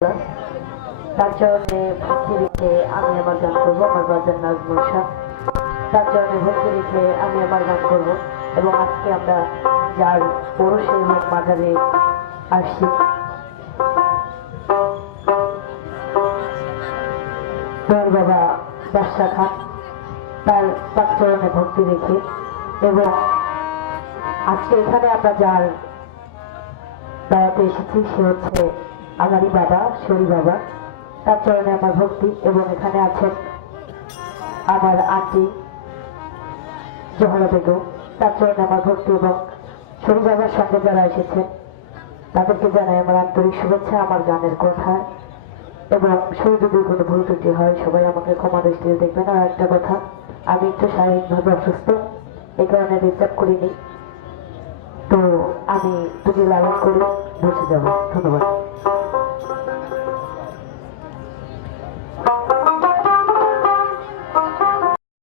তার চরণে ভক্তি রেখে আমি আমার গান করবো। আমার বাজার নাজমুল শাহ, তার চরণে ভক্তি রেখে আমি আমার গান করবো। এবং আজকে আমরা যার পৌরুষে এবং মাজারে আসছি, তোর বাবা বাদশা খান, তার চরণে ভক্তি রেখে। এবং আজকে এখানে আমরা যার বেড়াতে এসেছি সে হচ্ছে আমারই বাবা, শরী বাবা, তার চরণে আমার ভক্তি। এবং এখানে আছেন আমার আন্টি জোহরা বেগম, তার চরণে আমার ভক্তি। এবং শরী বাবার সঙ্গে যারা এসেছেন তাদেরকে জানাই আমার আন্তরিক শুভেচ্ছা আমার গানের কথা। এবং সেই যদি কোনো ভুল ত্রুটি হয় সবাই আমাকে ক্ষমা দৃষ্টিতে দেখবেন। আর একটা কথা, আমি একটু শারীরিকভাবে অসুস্থ, এই কারণে রিচার্জ করিনি, তো আমি যদি লালন করি বসে যাব। ধন্যবাদ।